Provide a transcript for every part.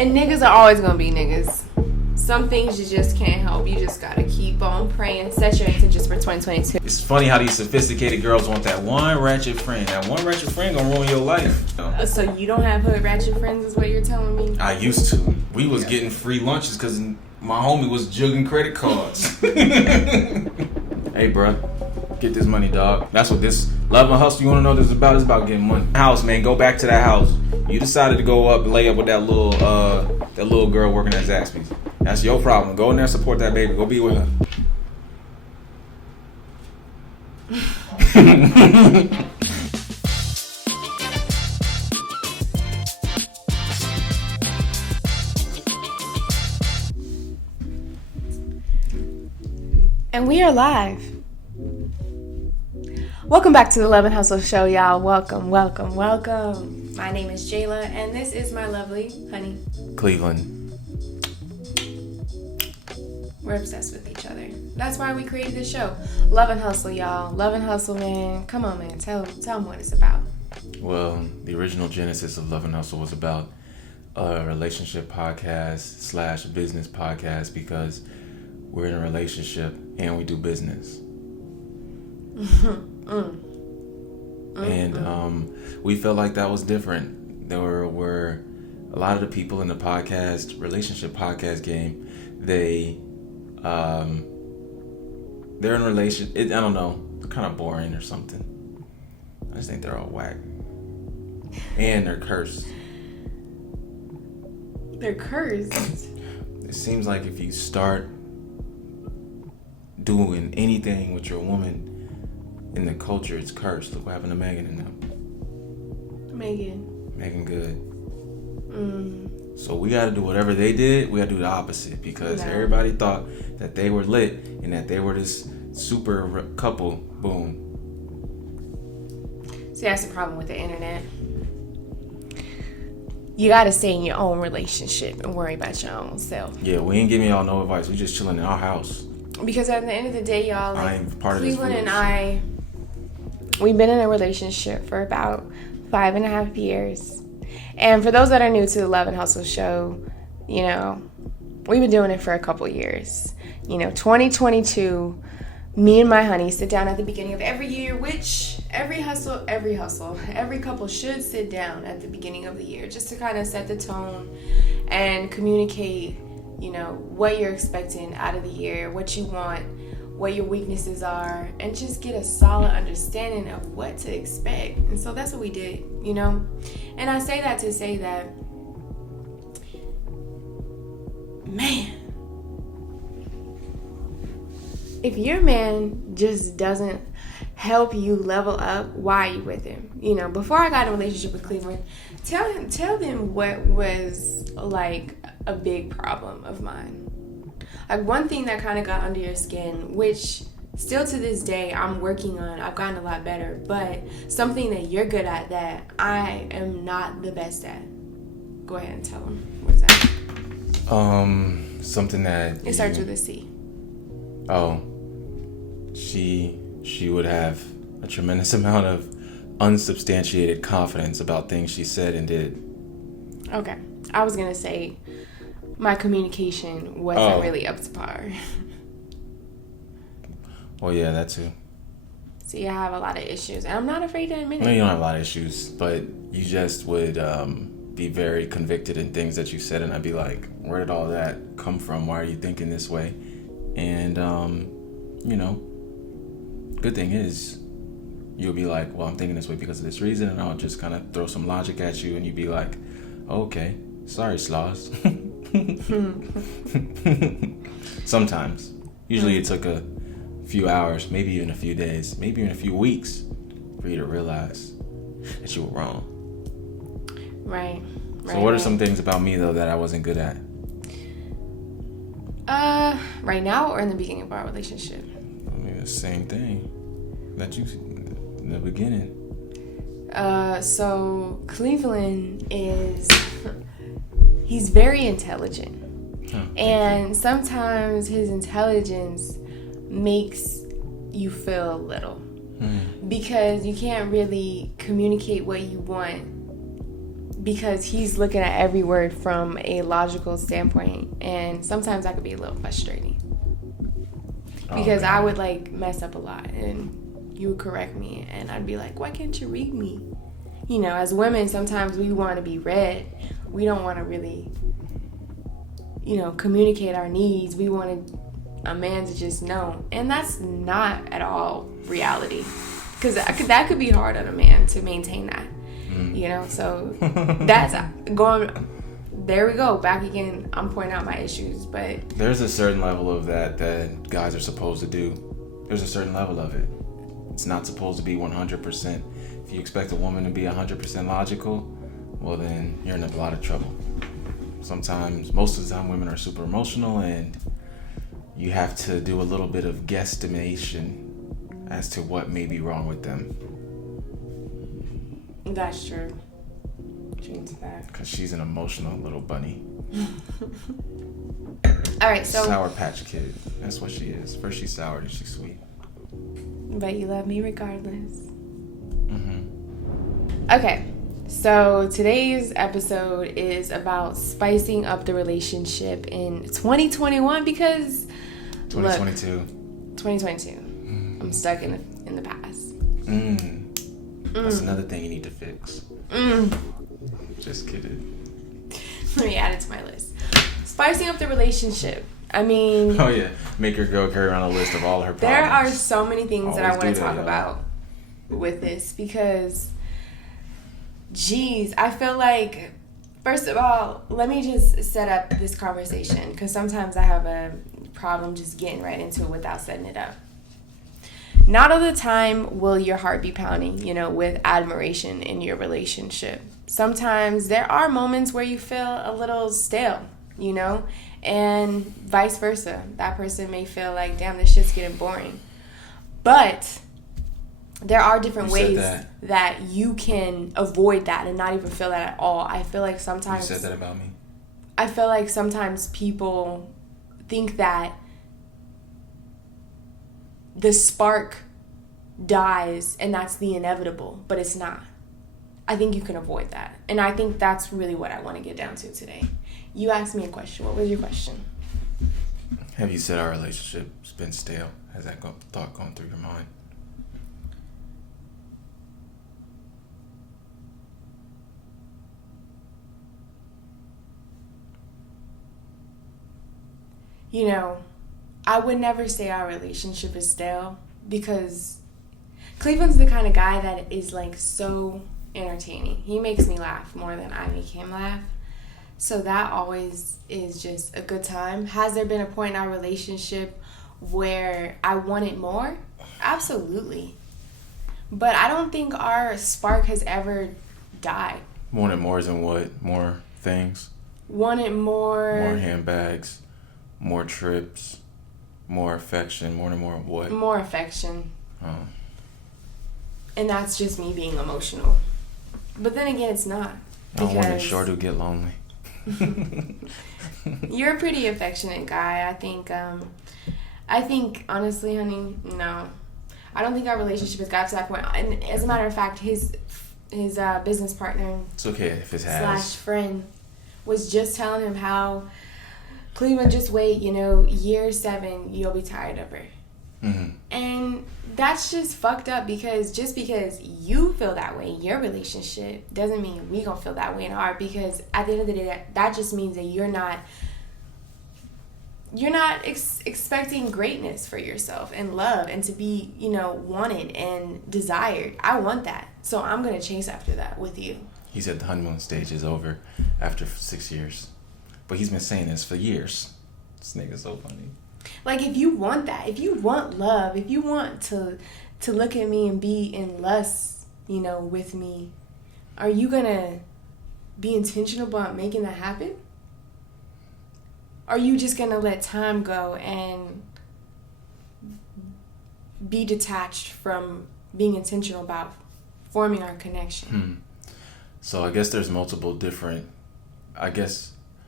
And niggas are always gonna be niggas. Some things you just can't help. You just gotta keep on praying. Set your intentions for 2022. It's funny how these sophisticated girls want that one ratchet friend. That one ratchet friend gonna ruin your life. So you don't have hood ratchet friends is what you're telling me? I used to. We was getting free lunches because my homie was jugging credit cards. Hey, bruh. Get this money, dog. That's what this love and hustle, you want to know this is about? It's about getting money. House, man. Go back to that house. You decided to go up and lay up with that little girl working at Zaxby's. That's your problem. Go in there, support that baby. Go be with her. And we are live. Welcome back to the Love and Hustle Show, y'all. Welcome. My name is Jayla, and this is my lovely honey, Cleveland. We're obsessed with each other. That's why we created this show. Love and Hustle, y'all. Love and Hustle, man. Come on, man. Tell them what it's about. Well, the original genesis of Love and Hustle was about a relationship podcast / business podcast because we're in a relationship and we do business. And we felt like that was different. There were a lot of the people in the relationship podcast game, they're in a relation. I don't know, kind of boring or something. I just think they're all whack. And they're cursed. They're cursed. It seems like if you start doing anything with your woman in the culture, it's cursed. Look what happened to Megan and them. Megan Good. So we got to do whatever they did. We got to do the opposite because everybody thought that they were lit and that they were this super couple. Boom. See, that's the problem with the internet. You got to stay in your own relationship and worry about your own self. Yeah, we ain't giving y'all no advice. We just chilling in our house. Because at the end of the day, y'all, Cleveland and I, we've been in a relationship for about 5.5 years. And for those that are new to the Love and Hustle Show, you know, we've been doing it for a couple years. 2022, me and my honey sit down at the beginning of every year, which every couple should sit down at the beginning of the year just to kind of set the tone and communicate, what you're expecting out of the year, what you want, what your weaknesses are, and just get a solid understanding of what to expect. And so that's what we did, And I say that to say that, man, if your man just doesn't help you level up, why are you with him? Before I got in a relationship with Cleveland, tell them what was like a big problem of mine. Like one thing that kind of got under your skin, which still to this day I'm working on. I've gotten a lot better, but something that you're good at that I am not the best at. Go ahead and tell them. What's that? Something that it starts with a C. Oh, she would have a tremendous amount of unsubstantiated confidence about things she said and did. Okay, I was gonna say my communication wasn't really up to par. Well, yeah, that too. See, I have a lot of issues, and I'm not afraid to admit it. No, you don't have a lot of issues, but you just would be very convicted in things that you said, and I'd be like, where did all that come from? Why are you thinking this way? And, good thing is, you'll be like, well, I'm thinking this way because of this reason, and I'll just kind of throw some logic at you, and you'd be like, okay, sorry, Sloss. Sometimes. Usually it took a few hours, maybe even a few days, maybe even a few weeks for you to realize that you were wrong. Right. So what are some things about me, though, that I wasn't good at? Right now or in the beginning of our relationship? I mean, the same thing that you in the beginning. So Cleveland he's very intelligent. And sometimes his intelligence makes you feel little. Because you can't really communicate what you want because he's looking at every word from a logical standpoint, and sometimes that could be a little frustrating. Because I would like mess up a lot, and you would correct me, and I'd be like, why can't you read me? You know, as women, sometimes we want to be read. We don't want to really, you know, communicate our needs. We want a man to just know, and that's not at all reality. Because that could be hard on a man to maintain that, you know. So that's going. There we go, back again. I'm pointing out my issues, but there's a certain level of that guys are supposed to do. There's a certain level of it. It's not supposed to be 100%. If you expect a woman to be 100% logical, well then you're in a lot of trouble. Sometimes, most of the time, women are super emotional, and you have to do a little bit of guesstimation as to what may be wrong with them. That's true. That. Because she's an emotional little bunny. All right, so Sour Patch Kid. That's what she is. First she's sour, then she's sweet. But you love me regardless. Okay, so today's episode is about spicing up the relationship in 2021 because 2022. Look, 2022. I'm stuck in the past. That's another thing you need to fix. Just kidding. Let me add it to my list. Spicing up the relationship. I mean... Oh, yeah. Make your girl carry around a list of all her problems. There are so many things that I want to talk y'all. about with this because, geez, I feel like, first of all, let me just set up this conversation because sometimes I have a problem just getting right into it without setting it up. Not all the time will your heart be pounding, you know, with admiration in your relationship. Sometimes there are moments where you feel a little stale, you know, and vice versa. That person may feel like, damn, this shit's getting boring. But there are different ways that you can avoid that and not even feel that at all. I feel like sometimes... You said that about me? I feel like sometimes people think that the spark dies and that's the inevitable, but it's not. I think you can avoid that. And I think that's really what I want to get down to today. You asked me a question. What was your question? Have you said our relationship's been stale? Has that thought gone through your mind? You know, I would never say our relationship is stale because Cleveland's the kind of guy that is like so entertaining. He makes me laugh more than I make him laugh. So that always is just a good time. Has there been a point in our relationship where I wanted more? Absolutely. But I don't think our spark has ever died. Wanted more as in what? More things? Wanted more... More handbags. More trips. More affection. More and more what? More affection. Oh. And that's just me being emotional. But then again, it's not. I women sure do get lonely. You're a pretty affectionate guy. I think honestly, honey, no. I don't think our relationship has got to that point. And as a matter of fact, his business partner, it's okay if it / has, friend, was just telling him how Cleveland, just wait, you know, year 7, you'll be tired of her. Mm-hmm. And that's just fucked up because just because you feel that way in your relationship doesn't mean we gonna feel that way in our, because at the end of the day, that just means that you're not expecting greatness for yourself and love and to be, you know, wanted and desired. I want that. So I'm going to chase after that with you. He said the honeymoon stage is over after 6 years. But he's been saying this for years. This nigga's so funny. Like, if you want that, if you want love, if you want to look at me and be in lust, you know, with me, are you going to be intentional about making that happen? Are you just going to let time go and be detached from being intentional about forming our connection? So I guess there's multiple different,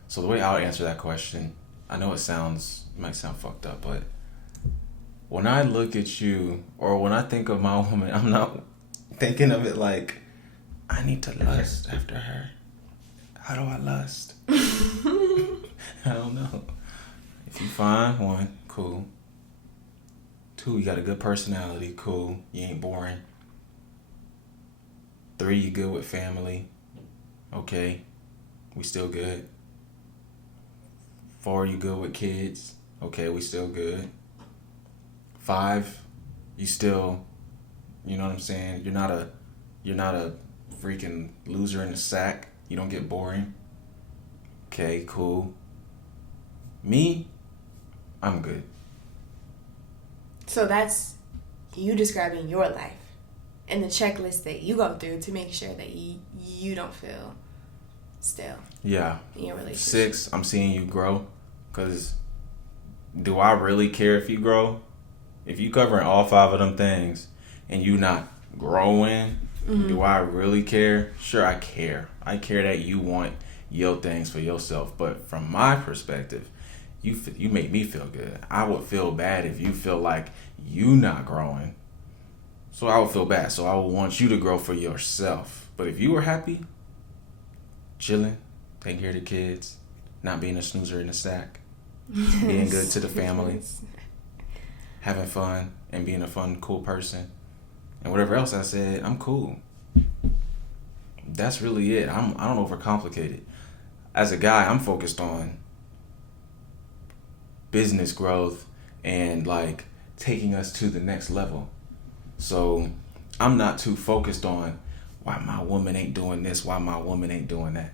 so the way I'll answer that question, I know it might sound fucked up, but when I look at you, or when I think of my woman, I'm not thinking of it like, I need to lust after her. How do I lust? I don't know. If you find one, cool. 2, you got a good personality, cool. You ain't boring. 3, you good with family. Okay, we still good. 4, you good with kids. Okay, we still good. 5, you still, you know what I'm saying? You're not a freaking loser in the sack. You don't get boring. Okay, cool. Me, I'm good. So that's you describing your life and the checklist that you go through to make sure that you don't feel still. Yeah. In your relationship. 6, I'm seeing you grow. Because do I really care if you grow? If you covering all 5 of them things and you not growing, do I really care? Sure, I care. I care that you want your things for yourself. But from my perspective, you make me feel good. I would feel bad if you feel like you not growing. So I would feel bad. So I would want you to grow for yourself. But if you were happy, chilling, taking care of the kids, not being a snoozer in the sack, being good to the family, having fun, and being a fun, cool person, and whatever else I said, I'm cool. That's really it. I don't overcomplicate it. As a guy, I'm focused on business growth and like taking us to the next level. So I'm not too focused on why my woman ain't doing this, why my woman ain't doing that.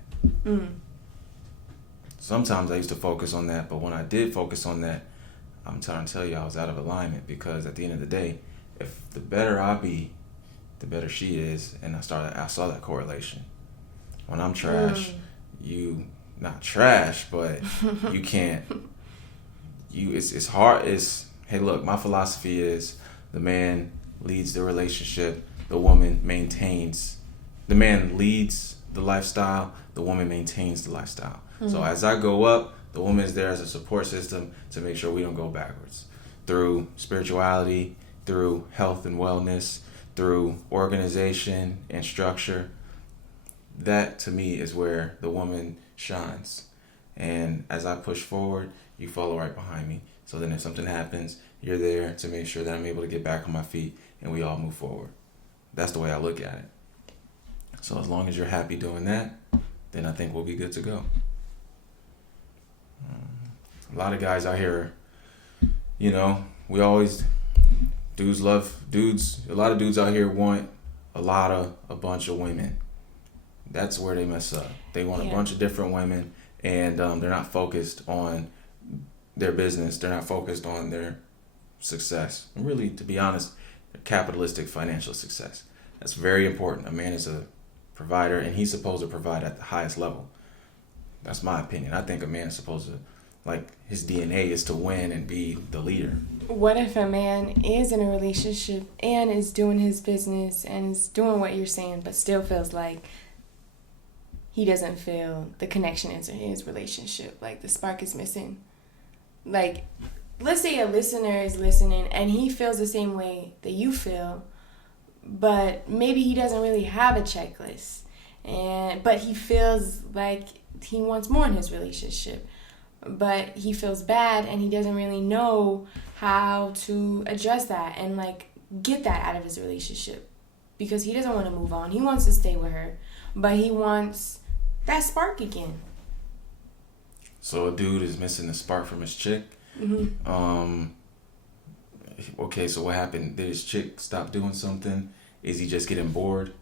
Sometimes I used to focus on that, but when I did focus on that, I'm trying to tell you I was out of alignment, because at the end of the day, if the better I be, the better she is, and I saw that correlation. When I'm trash, you not trash, but you can't. It's hard. Hey, look, my philosophy is the man leads the relationship, the woman maintains. The man leads the lifestyle, the woman maintains the lifestyle. So as I go up, the woman is there as a support system to make sure we don't go backwards. Through spirituality, through health and wellness, through organization and structure. That to me is where the woman shines. And as I push forward, you follow right behind me. So then if something happens, you're there to make sure that I'm able to get back on my feet and we all move forward. That's the way I look at it. So as long as you're happy doing that, then I think we'll be good to go. A lot of guys out here, you know, dudes love dudes. A lot of dudes out here want a bunch of women. That's where they mess up. They want a bunch of different women, and they're not focused on their business. They're not focused on their success. And really, to be honest, capitalistic financial success. That's very important. A man is a provider, and he's supposed to provide at the highest level. That's my opinion. I think a man is supposed to, like, his DNA is to win and be the leader. What if a man is in a relationship and is doing his business and is doing what you're saying, but still feels like he doesn't feel the connection in his relationship, like the spark is missing? Like, let's say a listener is listening and he feels the same way that you feel, but maybe he doesn't really have a checklist, but he feels like he wants more in his relationship, but he feels bad and he doesn't really know how to address that and like get that out of his relationship, because he doesn't want to move on. He wants to stay with her, but he wants that spark again. So a dude is missing the spark from his chick. Okay, so what happened? Did his chick stop doing something? Is he just getting bored?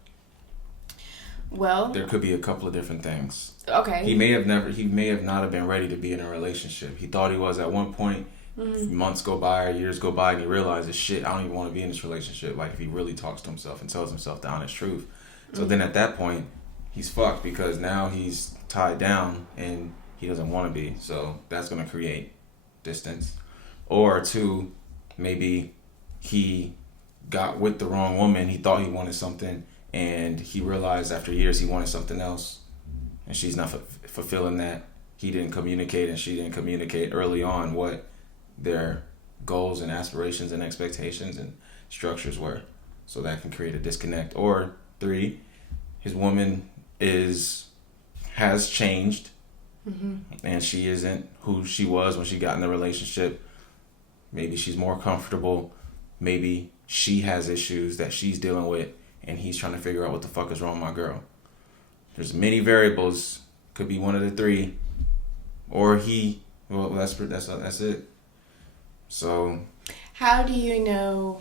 Well, there could be a couple of different things. Okay. He may have not have been ready to be in a relationship. He thought he was at one point. Months go by, years go by, and he realizes, shit, I don't even want to be in this relationship. Like, if he really talks to himself and tells himself the honest truth. So then at that point, he's fucked, because now he's tied down and he doesn't want to be. So that's going to create distance. Or 2, maybe he got with the wrong woman. He thought he wanted something, and he realized after years he wanted something else, and she's not fulfilling that. He didn't communicate, and she didn't communicate early on what their goals and aspirations and expectations and structures were. So that can create a disconnect. Or 3, his woman is has changed, and she isn't who she was when she got in the relationship. Maybe she's more comfortable. Maybe she has issues that she's dealing with, and he's trying to figure out what the fuck is wrong with my girl. There's many variables. Could be one of the three, or he. Well, that's it. So, how do you know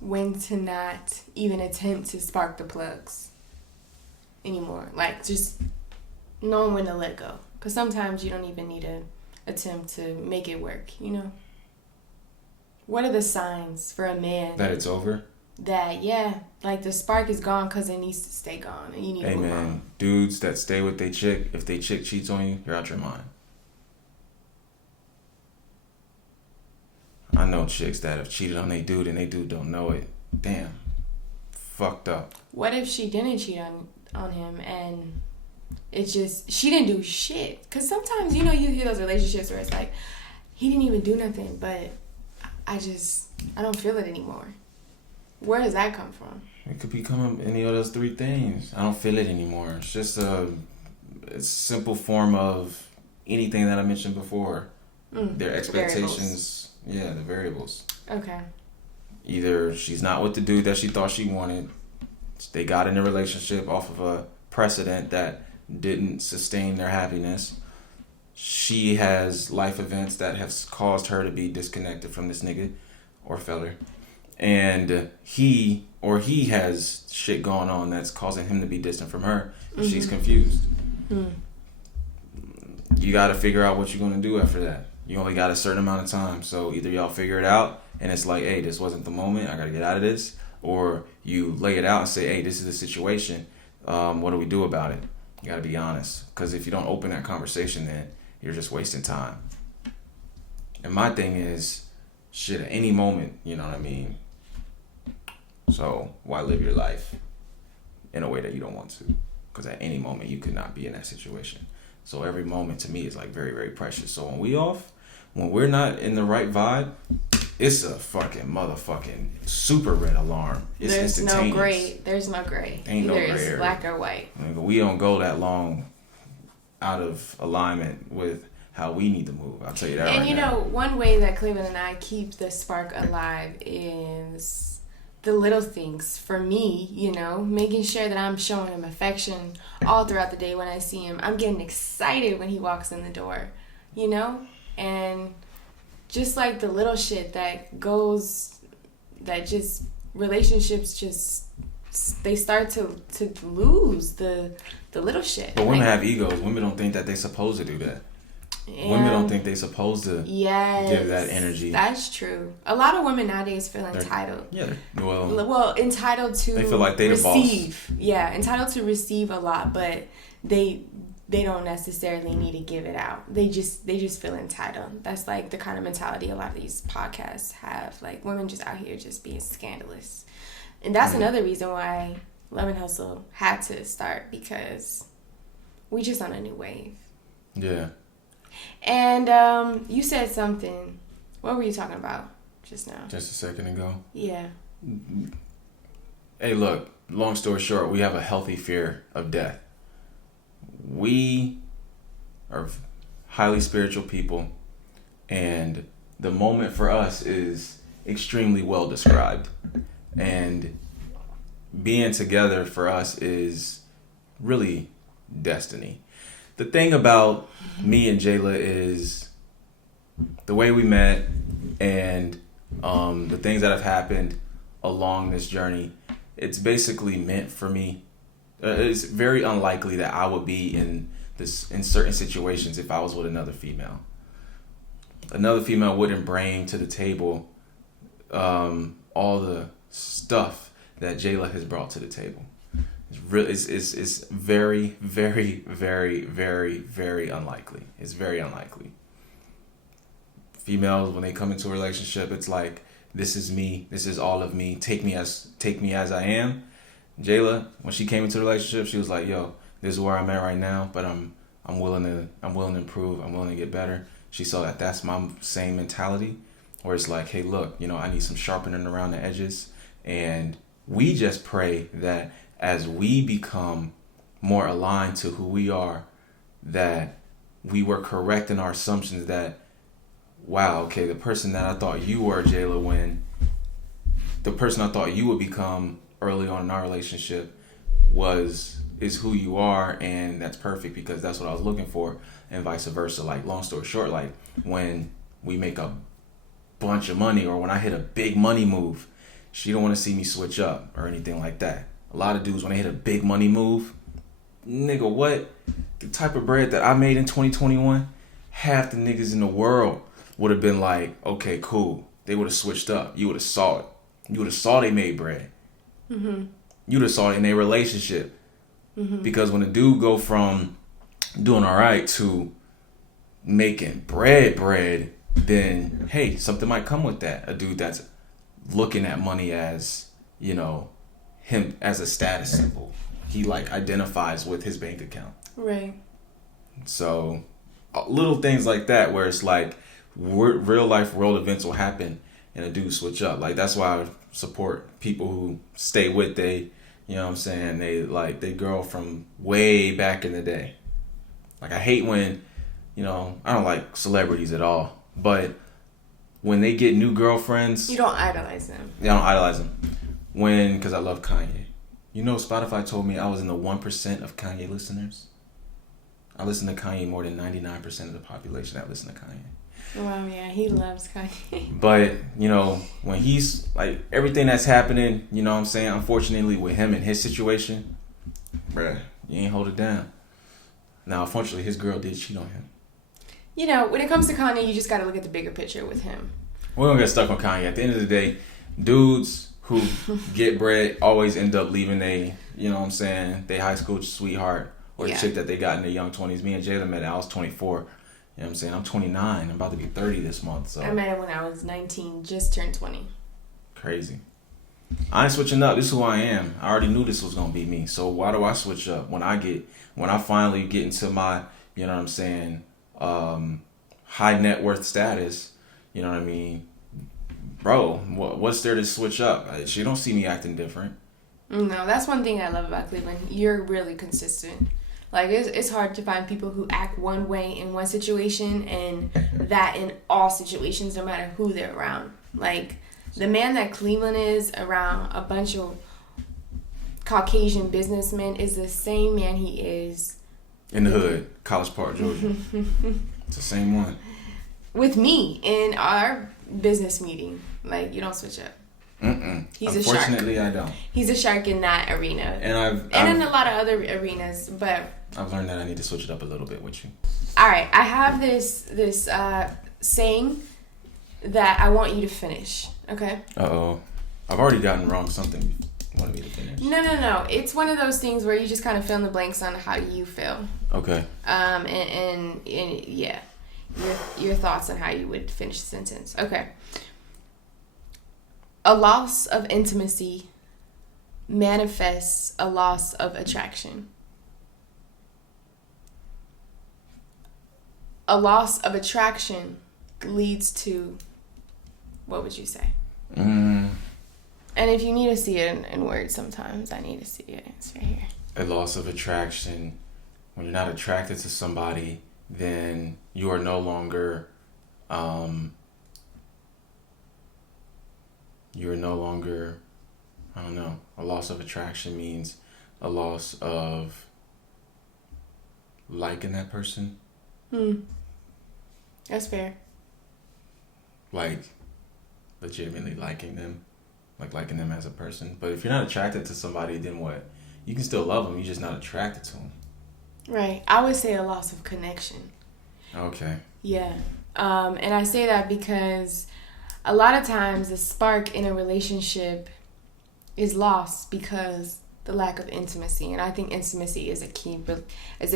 when to not even attempt to spark the plugs anymore? Like, just knowing when to let go. Because sometimes you don't even need to attempt to make it work, you know? What are the signs for a man that it's over? That, yeah, like the spark is gone because it needs to stay gone and you need to move on. Dudes that stay with their chick, if they chick cheats on you, you're out your mind. I know chicks that have cheated on their dude and they dude don't know it. Damn. Fucked up. What if she didn't cheat on him and it's just, she didn't do shit? Because sometimes, you know, you hear those relationships where it's like, he didn't even do nothing, but I don't feel it anymore. Where does that come from? It could become any of those three things. I don't feel it anymore. It's just a simple form of anything that I mentioned before. Their expectations. Yeah, the variables. Okay. Either she's not with the dude that she thought she wanted. They got in a relationship off of a precedent that didn't sustain their happiness. She has life events that have caused her to be disconnected from this nigga or feller. And he has shit going on that's causing him to be distant from her. And she's confused. You got to figure out what you're going to do after that. You only got a certain amount of time. So either y'all figure it out and it's like, hey, this wasn't the moment. I got to get out of this. Or you lay it out and say, hey, this is the situation. What do we do about it? You got to be honest. Because if you don't open that conversation, then you're just wasting time. And my thing is, shit, at any moment, you know what I mean? So why live your life in a way that you don't want to? Because at any moment you could not be in that situation. So every moment to me is like very, very precious. So when we're not in the right vibe, it's a fucking motherfucking super red alarm. It's instantaneous. There's no gray. Ain't no gray Either it's area. black or white. We don't go that long out of alignment with how we need to move. I'll tell you that right now. And you know, one way that Cleveland and I keep the spark alive is the little things. For me, you know, making sure that I'm showing him affection all throughout the day when I see him. I'm getting excited when he walks in the door, you know? And just like the little shit that just relationships just, they start to lose the little shit. But women have egos. Women don't think that they're supposed to do that. Yeah. Women don't think they're supposed to give that energy. That's true. A lot of women nowadays feel entitled. Well, entitled to they feel like they receive. The boss. Yeah, entitled to receive a lot, but they don't necessarily need to give it out. They just feel entitled. That's like the kind of mentality a lot of these podcasts have. Like women just out here just being scandalous. And that's another reason why Love and Hustle had to start, because we just on a new wave. Yeah. And you said something. What were you talking about just now? Just a second ago. Yeah. Hey, look, long story short, we have a healthy fear of death. We are highly spiritual people, and the moment for us is extremely well described. And being together for us is really destiny. The thing about me and Jayla is the way we met and the things that have happened along this journey. It's basically meant for me. It's very unlikely that I would be in certain situations if I was with another female. Another female wouldn't bring to the table all the stuff that Jayla has brought to the table. It's very, very, very, very, very unlikely. It's very unlikely. Females, when they come into a relationship, it's like, this is me. This is all of me. Take me as I am. Jayla, when she came into the relationship, she was like, "Yo, this is where I'm at right now, but I'm willing to improve. I'm willing to get better." She saw that that's my same mentality, where it's like, "Hey, look, you know, I need some sharpening around the edges," and we just pray that as we become more aligned to who we are, that we were correct in our assumptions that, wow, okay, the person that I thought you were, Jayla, when the person I thought you would become early on in our relationship is who you are, and that's perfect because that's what I was looking for, and vice versa. Like, long story short, like when we make a bunch of money or when I hit a big money move, she don't want to see me switch up or anything like that. A lot of dudes, when they hit a big money move, nigga, what? The type of bread that I made in 2021, half the niggas in the world would have been like, okay, cool. They would have switched up. You would have saw it. You would have saw they made bread. Mm-hmm. You would have saw it in their relationship. Mm-hmm. Because when a dude go from doing all right to making bread, then, hey, something might come with that. A dude that's looking at money as, you know, him as a status symbol. He like identifies with his bank account. Right. So little things like that where it's like real life world events will happen and a dude switch up. Like, that's why I support people who stay with you know what I'm saying, they girl from way back in the day. Like, I hate when, you know, I don't like celebrities at all, but when they get new girlfriends, you don't idolize them. Yeah, I don't idolize them. Because I love Kanye. You know, Spotify told me I was in the 1% of Kanye listeners. I listen to Kanye more than 99% of the population that listen to Kanye. Well, yeah, he loves Kanye. But, you know, when he's, like, everything that's happening, you know what I'm saying, unfortunately with him and his situation, bruh, you ain't hold it down. Now, unfortunately, his girl did cheat on him. You know, when it comes to Kanye, you just got to look at the bigger picture with him. We don't get stuck on Kanye. At the end of the day, dudes who get bread always end up leaving you know what I'm saying, they high school sweetheart or the chick that they got in their young 20s. Me and Jada met, I was 24. You know what I'm saying? I'm 29. I'm about to be 30 this month. So I met him when I was 19, just turned 20. Crazy. I ain't switching up. This is who I am. I already knew this was going to be me. So why do I switch up when I finally get into my, you know what I'm saying, high net worth status, you know what I mean? Bro, what's there to switch up? She don't see me acting different. No, that's one thing I love about Cleveland. You're really consistent. Like, it's hard to find people who act one way in one situation and that in all situations, no matter who they're around. Like, the man that Cleveland is around a bunch of Caucasian businessmen is the same man he is in the hood, College Park, Georgia. It's the same one. With me in our business meeting. Like, you don't switch up. He's a shark. Unfortunately, I don't. He's a shark in that arena. And in a lot of other arenas, but I've learned that I need to switch it up a little bit with you. All right, I have this saying that I want you to finish. Okay. Uh-oh. I've already gotten wrong something. You wanted me to finish? No. It's one of those things where you just kind of fill in the blanks on how you feel. Okay. And yeah, your thoughts on how you would finish the sentence. Okay. A loss of intimacy manifests a loss of attraction. A loss of attraction leads to, what would you say? And if you need to see it in words sometimes, I need to see it. It's right here. A loss of attraction. When you're not attracted to somebody, then you are no longer, I don't know. A loss of attraction means a loss of liking that person. That's fair. Like, legitimately liking them. Like, liking them as a person. But if you're not attracted to somebody, then what? You can still love them. You're just not attracted to them. Right. I would say a loss of connection. Okay. Yeah. And I say that because a lot of times the spark in a relationship is lost because the lack of intimacy. And I think intimacy is a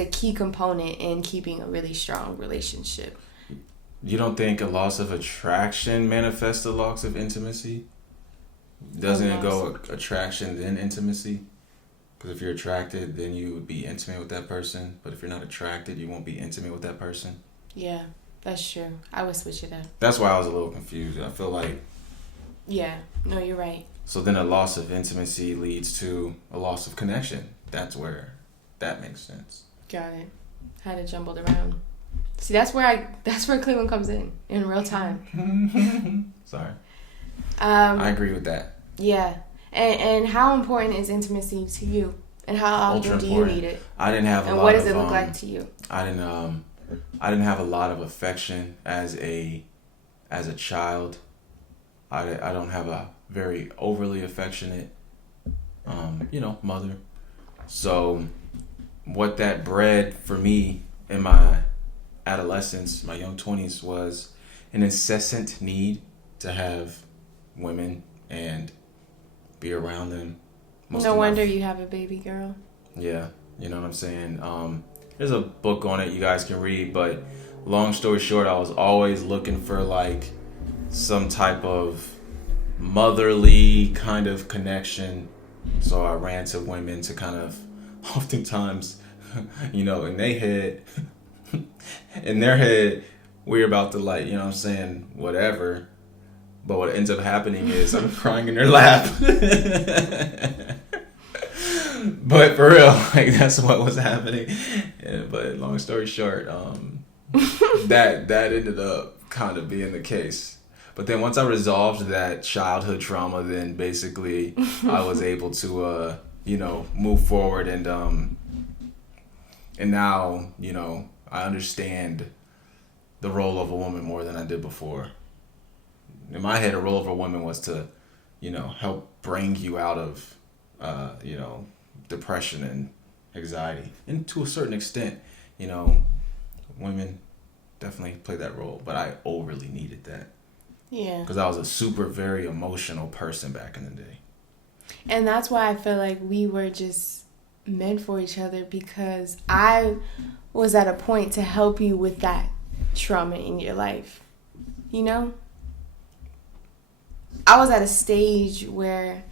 key component in keeping a really strong relationship. You don't think a loss of attraction manifests a loss of intimacy? Doesn't it go attraction then intimacy? Because if you're attracted, then you would be intimate with that person. But if you're not attracted, you won't be intimate with that person. Yeah, that's true. I would switch it up. That's why I was a little confused. I feel like... Yeah, no, you're right. So then a loss of intimacy leads to a loss of connection. That's where that makes sense. Got it. Had it jumbled around. See, that's where Cleveland comes in real time. Sorry. I agree with that. Yeah. And how important is intimacy to you? And how often do you need it? I didn't have a lot of... And what does it look like to you? I didn't have a lot of affection as a child. I don't have a very overly affectionate mother. So what that bred for me in my adolescence, my young 20s, was an incessant need to have women and be around them. No wonder you have a baby girl. Yeah, you know what I'm saying? There's a book on it you guys can read, but long story short, I was always looking for like some type of motherly kind of connection. So I ran to women to kind of, oftentimes, in their head, we're about to like, whatever. But what ends up happening is I'm crying in their lap. But for real, like that's what was happening. Yeah, but long story short, that ended up kind of being the case. But then once I resolved that childhood trauma, then basically I was able to move forward and now, I understand the role of a woman more than I did before. In my head, the role of a woman was to, help bring you out of, depression and anxiety. And to a certain extent, women definitely play that role. But I overly needed that. Yeah. Because I was a very emotional person back in the day. And that's why I feel like we were just meant for each other, because I was at a point to help you with that trauma in your life. I was at a stage where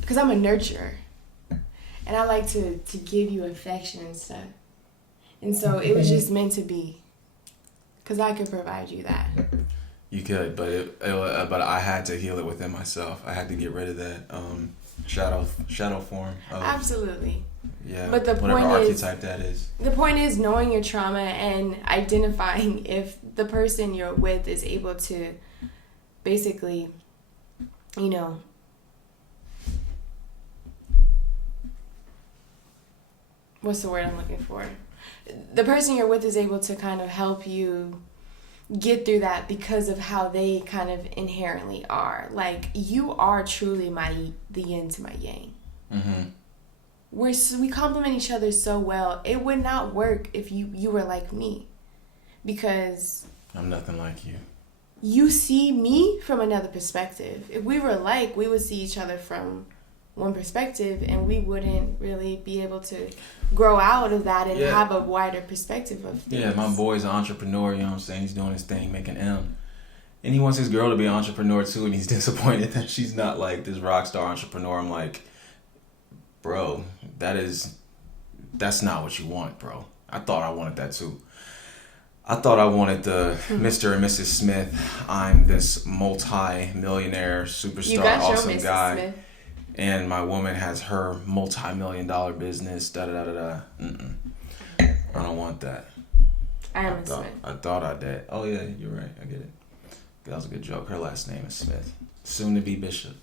because I'm a nurturer, and I like to give you affection and stuff. And so it was just meant to be, because I could provide you that. You could, but I had to heal it within myself. I had to get rid of that shadow form. Absolutely. Yeah. But the whatever point archetype that is. The point is knowing your trauma and identifying if the person you're with is able to basically, what's the word I'm looking for? The person you're with is able to kind of help you get through that because of how they kind of inherently are. Like, you are truly the yin to my yang. Mm-hmm. We complement each other so well. It would not work if you were like me, because I'm nothing like you. You see me from another perspective. If we were alike, we would see each other from one perspective, and we wouldn't really be able to grow out of that and have a wider perspective of things. Yeah, my boy's an entrepreneur, you know what I'm saying? He's doing his thing, making M. And he wants his girl to be an entrepreneur too, and he's disappointed that she's not like this rock star entrepreneur. I'm like, bro, that's not what you want, bro. I thought I wanted that too. I thought I wanted the Mr. and Mrs. Smith. I'm this multi-millionaire superstar, awesome your Mrs. guy. Smith. And my woman has her multi-million-dollar business, da-da-da-da-da. I don't want that. I thought I did. Oh, yeah, you're right. I get it. That was a good joke. Her last name is Smith. Soon to be Bishop.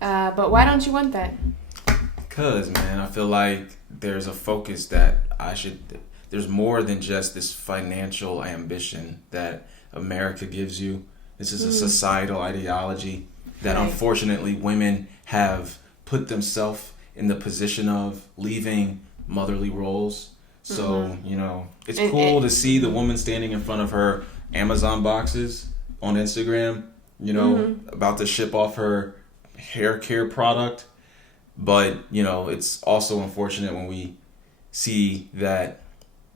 But why don't you want that? Because, man, I feel like there's a focus that there's more than just this financial ambition that America gives you. This is a societal ideology that unfortunately women have put themselves in the position of leaving motherly roles. So, it's cool to see the woman standing in front of her Amazon boxes on Instagram, about to ship off her hair care product. But, it's also unfortunate when we see that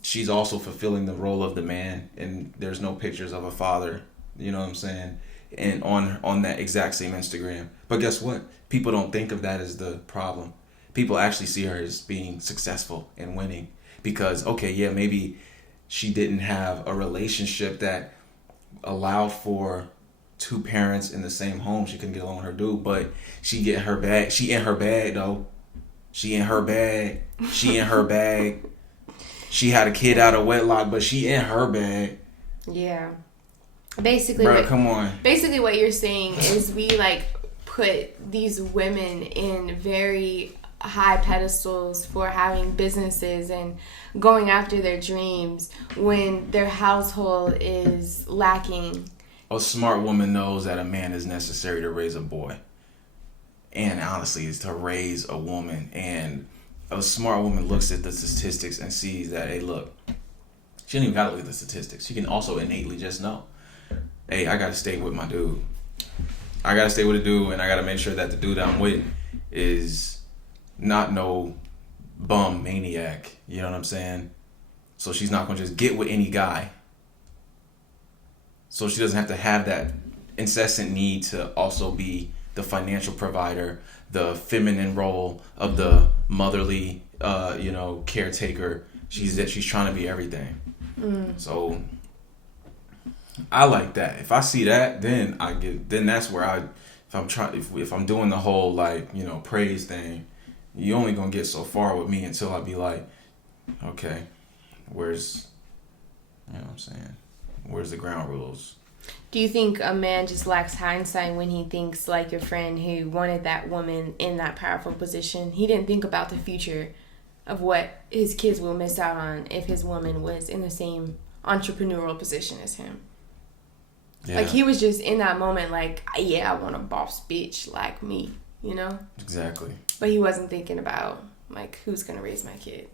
she's also fulfilling the role of the man and there's no pictures of a father, you know what I'm saying? And on that exact same Instagram. But guess what? People don't think of that as the problem. People actually see her as being successful and winning because, maybe she didn't have a relationship that allowed for two parents in the same home. She couldn't get along with her dude, but she in her bag though. She in her bag. She in her bag. She had a kid out of wedlock, but she in her bag. Yeah. Basically, come on. Basically, what you're saying is we like put these women in very high pedestals for having businesses and going after their dreams when their household is lacking. A smart woman knows that a man is necessary to raise a boy. And honestly, is to raise a woman. And a smart woman looks at the statistics and sees that, hey, look, she don't even gotta look at the statistics. She can also innately just know, hey, I gotta stay with my dude. I gotta stay with a dude, and I gotta make sure that the dude I'm with is not no bum maniac. You know what I'm saying? So she's not gonna just get with any guy. So she doesn't have to have that incessant need to also be the financial provider, the feminine role of the motherly, caretaker. She's trying to be everything. So I like that. If I see that, then that's where if I'm doing the whole praise thing, you only gonna get so far with me until I be like, okay, where's the ground rules? Do you think a man just lacks hindsight when he thinks like your friend who wanted that woman in that powerful position? He didn't think about the future of what his kids will miss out on if his woman was in the same entrepreneurial position as him. Yeah. Like, he was just in that moment like, yeah, I want a boss bitch like me, you know? Exactly. But he wasn't thinking about, like, who's going to raise my kid?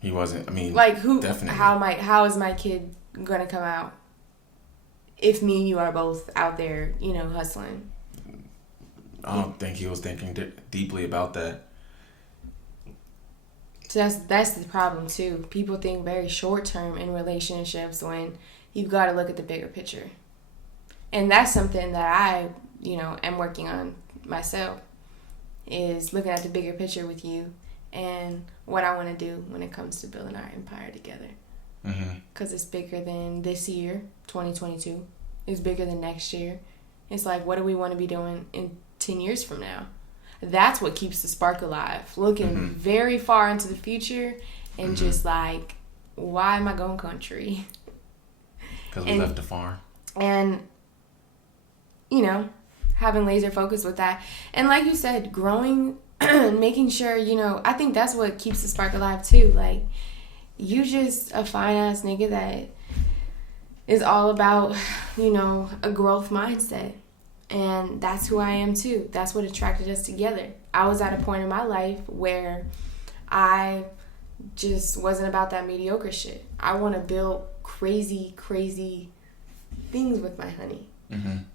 He wasn't, definitely. How is my kid going to come out if me and you are both out there, hustling? I don't think he was thinking deeply about that. So that's the problem, too. People think very short-term in relationships when you've got to look at the bigger picture. And that's something that I, am working on myself, is looking at the bigger picture with you and what I want to do when it comes to building our empire together. Because it's bigger than this year, 2022. It's bigger than next year. It's like, what do we want to be doing in 10 years from now? That's what keeps the spark alive. Looking very far into the future and just like, why am I going country? Because we left the farm. And, having laser focus with that. And like you said, growing, making sure, I think that's what keeps the spark alive too. Like, you just a fine-ass nigga that is all about, a growth mindset. And that's who I am too. That's what attracted us together. I was at a point in my life where I just wasn't about that mediocre shit. I want to build crazy, crazy things with my honey.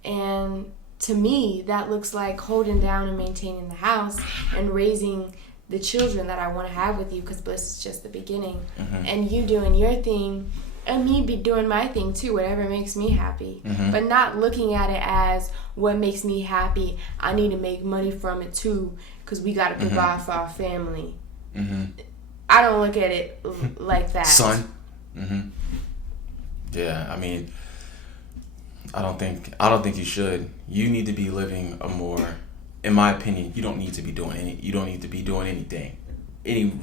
And to me, that looks like holding down and maintaining the house and raising the children that I want to have with you, because bliss is just the beginning. And you doing your thing and me be doing my thing too, whatever makes me happy. But not looking at it as what makes me happy. I need to make money from it too, because we got to provide for our family. I don't look at it like that. Son. Yeah, I don't think you should. You need to be living a more, in my opinion, you don't need to be doing anything.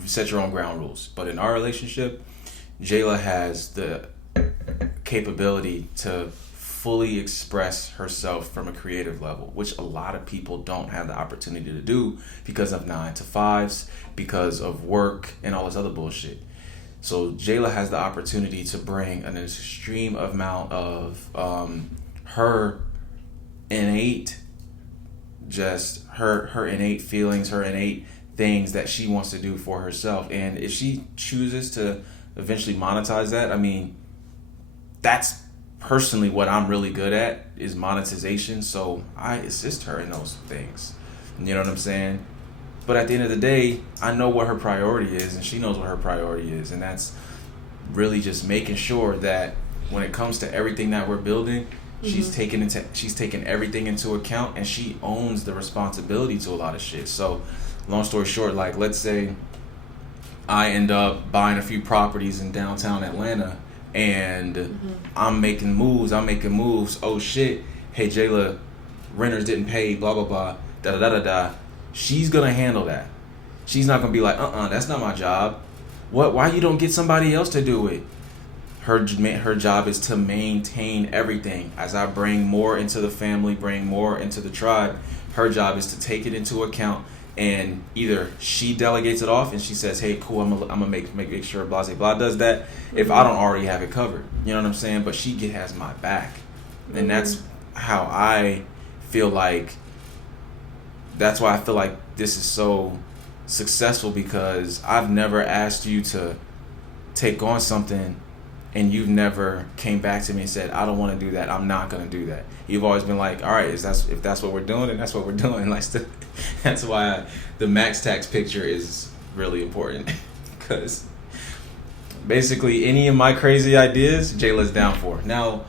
Set your own ground rules. But in our relationship, Jayla has the capability to fully express herself from a creative level, which a lot of people don't have the opportunity to do because of 9-to-5s, because of work and all this other bullshit. So Jayla has the opportunity to bring an extreme amount of her innate feelings, her innate things that she wants to do for herself. And if she chooses to eventually monetize that, that's personally what I'm really good at, is monetization. So I assist her in those things. You know what I'm saying? But at the end of the day, I know what her priority is, and she knows what her priority is, and that's really just making sure that when it comes to everything that we're building, she's taking everything into account, and she owns the responsibility to a lot of shit. So, long story short, like, let's say I end up buying a few properties in downtown Atlanta, and I'm making moves. Oh shit! Hey Jayla, renters didn't pay. Blah blah blah. Da da da da da. She's gonna handle that. She's not gonna be like, that's not my job. Why you don't get somebody else to do it? Her job is to maintain everything. As I bring more into the family, bring more into the tribe, her job is to take it into account, and either she delegates it off and she says, hey, cool, I'm gonna make sure blah blah does that if I don't already have it covered. You know what I'm saying? But she has my back. And that's how I feel like, that's why I feel like this is so successful, because I've never asked you to take on something and you've never came back to me and said, I don't want to do that, I'm not going to do that. You've always been like, all right, if that's what we're doing, then that's what we're doing. Like, that's why the max tax picture is really important, because basically any of my crazy ideas, Jayla's down for. Now,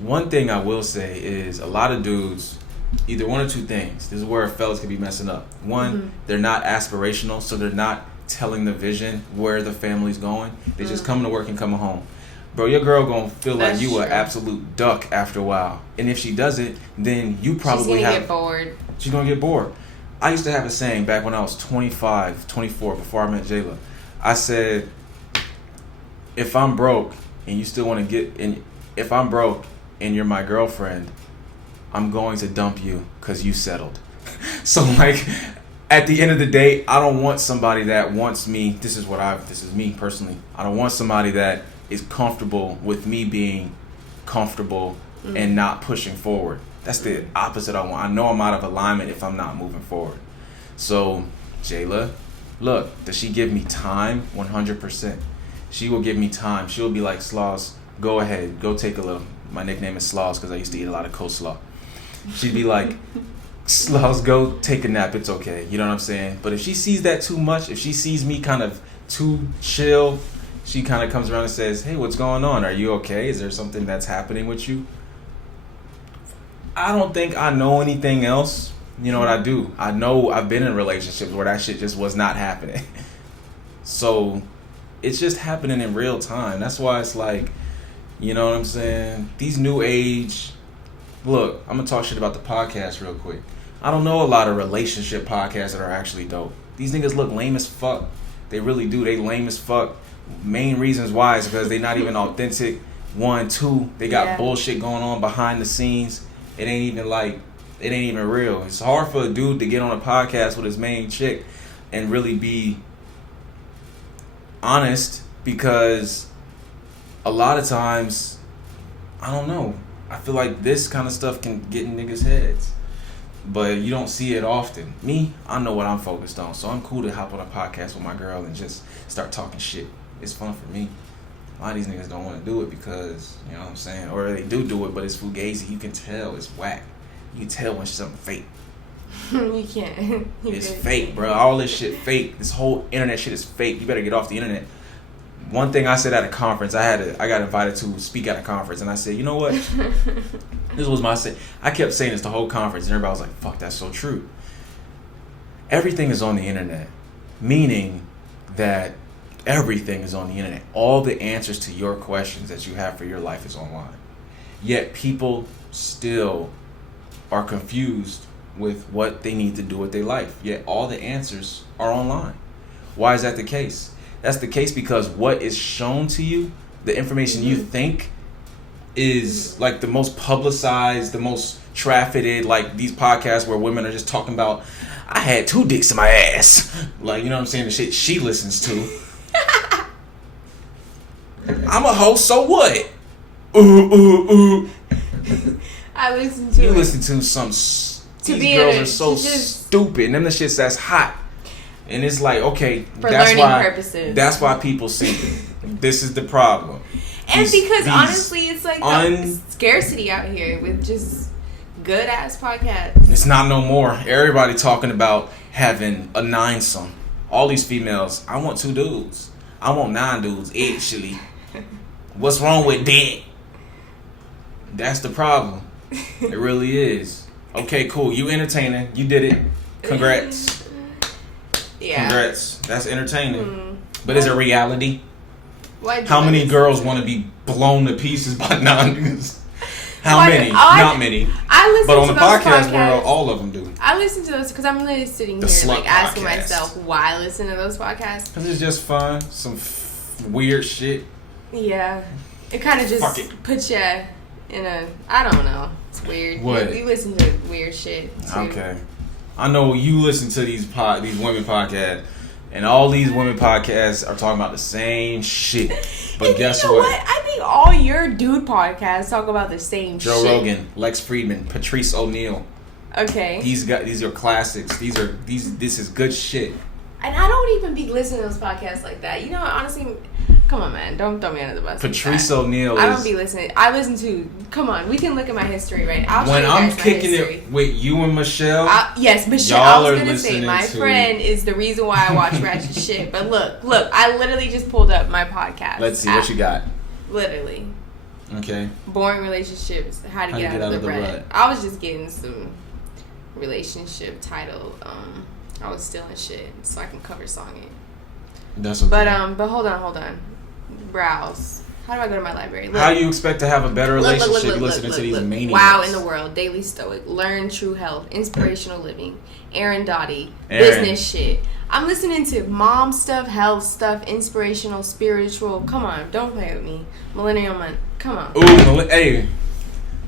one thing I will say is a lot of dudes, either one or two things. This is where fellas could be messing up. One, they're not aspirational, so they're not telling the vision where the family's going. They just coming to work and coming home. Bro, your girl gonna feel like you an absolute duck after a while. And if she doesn't, then you probably get bored. She's gonna get bored. I used to have a saying back when I was 25, 24, before I met Jayla. I said, if I'm broke and you still want to get in, if I'm broke and you're my girlfriend, I'm going to dump you because you settled. So, like, at the end of the day, I don't want somebody that wants me. This is me personally. I don't want somebody that is comfortable with me being comfortable and not pushing forward. That's the opposite I want. I know I'm out of alignment if I'm not moving forward. So, Jayla, look, does she give me time? 100%. She will give me time. She'll be like, Slaws, go ahead, go take a look. My nickname is Slaws because I used to eat a lot of coleslaw. She'd be like, Slaws, go take a nap, it's okay. You know what I'm saying? But if she sees that too much, if she sees me kind of too chill, she kind of comes around and says, hey, what's going on? Are you okay? Is there something that's happening with you? I don't think I know anything else. You know what I do? I know I've been in relationships where that shit just was not happening. So it's just happening in real time. That's why it's like, you know what I'm saying? These new age, look, I'm going to talk shit about the podcast real quick. I don't know a lot of relationship podcasts that are actually dope. These niggas look lame as fuck. They really do. They lame as fuck. Main reasons why is because they not even authentic. 1, 2, they got bullshit going on behind the scenes. It ain't even real. It's hard for a dude to get on a podcast with his main chick and really be honest, because a lot of times, I don't know, I feel like this kind of stuff can get in niggas' heads, but you don't see it often. Me, I know what I'm focused on, so I'm cool to hop on a podcast with my girl and just start talking shit. It's fun for me. A lot of these niggas don't want to do it because, you know what I'm saying, or they do it, but it's fugazi. You can tell it's whack. You can tell when something fake. You can't. It's fake, bro. All this shit fake. This whole internet shit is fake. You better get off the internet. One thing I said at a conference, I got invited to speak at a conference, and I said, you know what? This was my say. I kept saying this the whole conference, and everybody was like, fuck, that's so true. Everything is on the internet, meaning that everything is on the internet. All the answers to your questions that you have for your life is online. Yet people still are confused with what they need to do with their life. Yet all the answers are online. Why is that the case? That's the case because what is shown to you, the information you think is like the most publicized, the most trafficked, like these podcasts where women are just talking about, I had 2 dicks in my ass. Like, you know what I'm saying? The shit she listens to. I'm a hoe, so what? I listen to You it. listen to some... These girls are so stupid. And them the shits that's hot. And it's like, okay, for learning purposes. That's why people see it. This is the problem. And because honestly, it's like the scarcity out here with just good ass podcasts. It's not no more. Everybody talking about having a 9-some. All these females, I want 2 dudes. I want 9 dudes, actually. What's wrong with that? That's the problem. It really is. Okay, cool. You entertaining. You did it. Congrats. Yeah. Congrats. That's entertaining. But is it reality? Why How many girls want to be blown to pieces by 9 niggas? How many? Not many. I listen but on to the those podcast podcasts. world, all of them do. I listen to those because I'm literally sitting here like asking myself why I listen to those podcasts. Because it's just fun. Some weird shit. Yeah. It kind of just puts you in a... I don't know. It's weird. What? You listen to weird shit, too. Okay. I know you listen to these women podcasts, and all these women podcasts are talking about the same shit. But guess what? I think all your dude podcasts talk about the same shit. Joe Rogan, Lex Friedman, Patrice O'Neal. Okay. These are classics. This is good shit. And I don't even be listening to those podcasts like that. You know, honestly, come on, man. Don't throw me under the bus. Patrice O'Neal I don't be listening. I listen to... Come on. We can look at my history, right? When I'm kicking it with you and Michelle... yes, Michelle. I was going to say, my friend is the reason why I watch ratchet shit. But look. I literally just pulled up my podcast. Let's see what you got. Literally. Okay. Boring relationships. How to get out of the rut. I was just getting some relationship title... I was stealing shit so I can cover song it. That's okay. But hold on. Browse. How do I go to my library? How do you expect to have a better relationship listening to these maniacs? Wow in the World, Daily Stoic, Learn True Health, Inspirational Living, Aaron Dottie, Business Shit. I'm listening to mom stuff, health stuff, inspirational, spiritual. Come on, don't play with me. Millennial Money. Come on. Ooh, hey.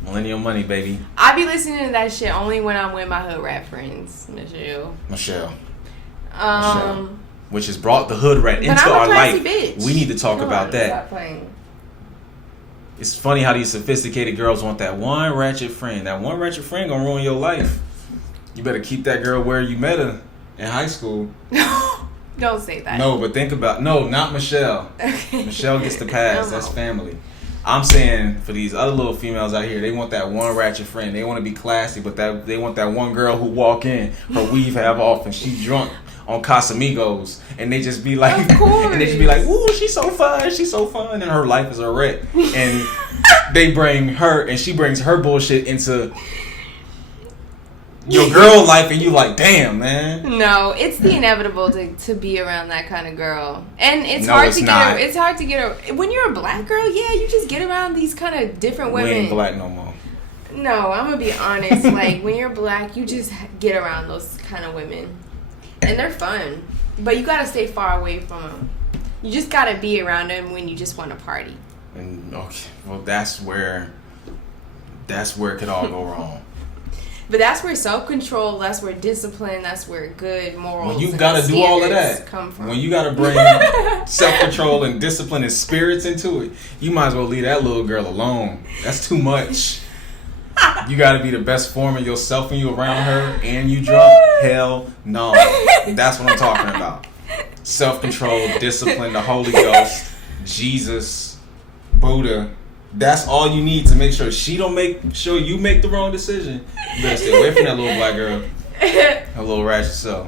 Millennial Money, baby. I be listening to that shit only when I'm with my hood rat friends, Michelle. Which has brought the hood rat into our life. Bitch. We need to talk about that. Stop playing. It's funny how these sophisticated girls want that one ratchet friend. That one ratchet friend gonna ruin your life. You better keep that girl where you met her in high school. Don't say that. No, but think about... No, not Michelle. Okay. Michelle gets the pass. That's family. I'm saying for these other little females out here, they want that one ratchet friend. They want to be classy, but they want that one girl who walk in, her weave have off, and she drunk on Casamigos, and they just be like, and they just be like, "Ooh, she's so fun," and her life is a wreck. And they bring her, and she brings her bullshit into your girl life, and you like, damn, man. No, it's the inevitable to be around that kind of girl, and it's hard to get her. When you're a black girl, yeah, you just get around these kind of different women. We ain't black no more. No, I'm gonna be honest. Like when you're black, you just get around those kind of women, and they're fun, but you gotta stay far away from them. You just gotta be around them when you just want to party. And okay, well, that's where it could all go wrong. But that's where self-control, that's where discipline, that's where good morals. When you gotta do all of that, come from. when you gotta bring self-control and discipline and spirits into it, you might as well leave that little girl alone. That's too much. You gotta be the best form of yourself when you around her and you drunk. Hell no. That's what I'm talking about. Self-control, discipline, the Holy Ghost, Jesus, Buddha. That's all you need to make sure you make the wrong decision. You better stay away from that little black girl. Her little ratchet self.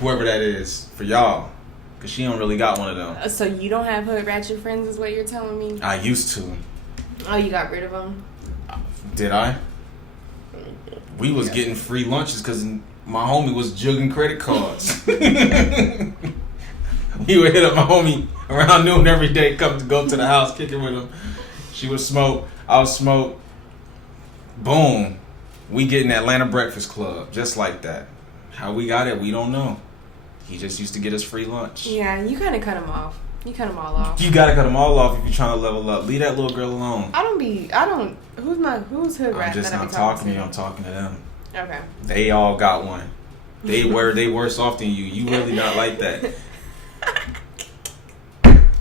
Whoever that is. For y'all. Because she don't really got one of them. So you don't have hood ratchet friends is what you're telling me? I used to. Oh, you got rid of them? Did I? We was getting free lunches because my homie was jugging credit cards. We would hit up my homie around noon every day, go to the house, kick it with him. She would smoke, I would smoke. Boom. We get in Atlanta Breakfast Club, just like that. How we got it, we don't know. He just used to get us free lunch. Yeah, you kind of cut him off. You cut them all off. You gotta cut them all off if you're trying to level up. Leave that little girl alone. Who's hood rat? I'm just not talking to you, I'm talking to them. Okay. They all got one. They worse off than you. You really not like that.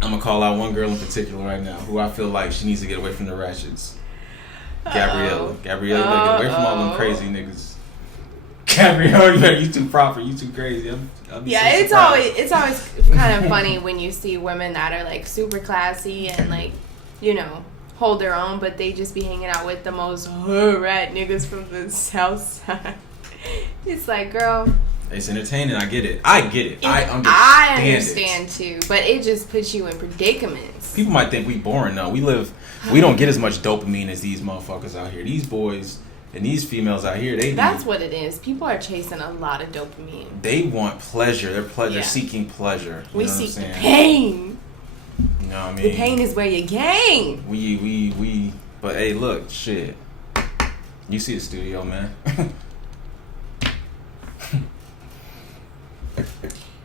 I'm gonna call out one girl in particular right now who I feel like she needs to get away from the ratchets. Gabriella. Gabriella better get away from all them crazy niggas. Gabriella, you too proper, you too crazy. It's always kind of funny when you see women that are like super classy and like, you know, hold their own, but they just be hanging out with the most hood rat niggas from the south side. It's like, girl, it's entertaining. I get it. I understand too, but it just puts you in predicaments. People might think we boring. No, we don't get as much dopamine as these motherfuckers out here. These boys and these females out here, that's what it is. People are chasing a lot of dopamine. They want pleasure. They're seeking pleasure. We seek the pain. You know what I mean? The pain is where you gain. But hey, look, shit. You see the studio, man.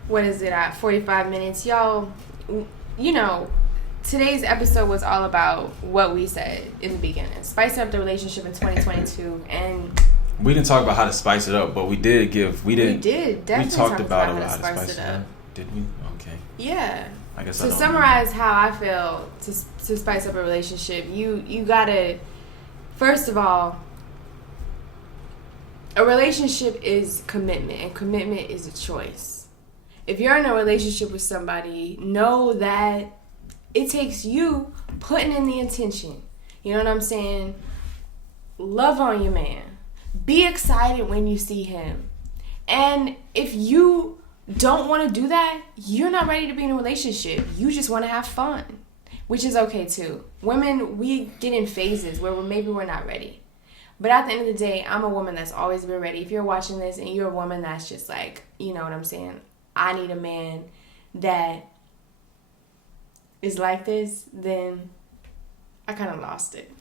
What is it at? 45 minutes. Y'all, you know, today's episode was all about what we said in the beginning. Spice up the relationship in 2022. And we didn't talk about how to spice it up, but we did definitely talked about how to spice it up. Did we? Okay. Yeah. I guess to summarize how I feel to spice up a relationship, you gotta, first of all, a relationship is commitment, and commitment is a choice. If you're in a relationship with somebody, know that it takes you putting in the intention. You know what I'm saying? Love on your man. Be excited when you see him. And if you don't want to do that, you're not ready to be in a relationship. You just want to have fun, which is okay too. Women, we get in phases where maybe we're not ready. But at the end of the day, I'm a woman that's always been ready. If you're watching this and you're a woman that's just like, you know what I'm saying, I need a man that is like this, then I kind of lost it.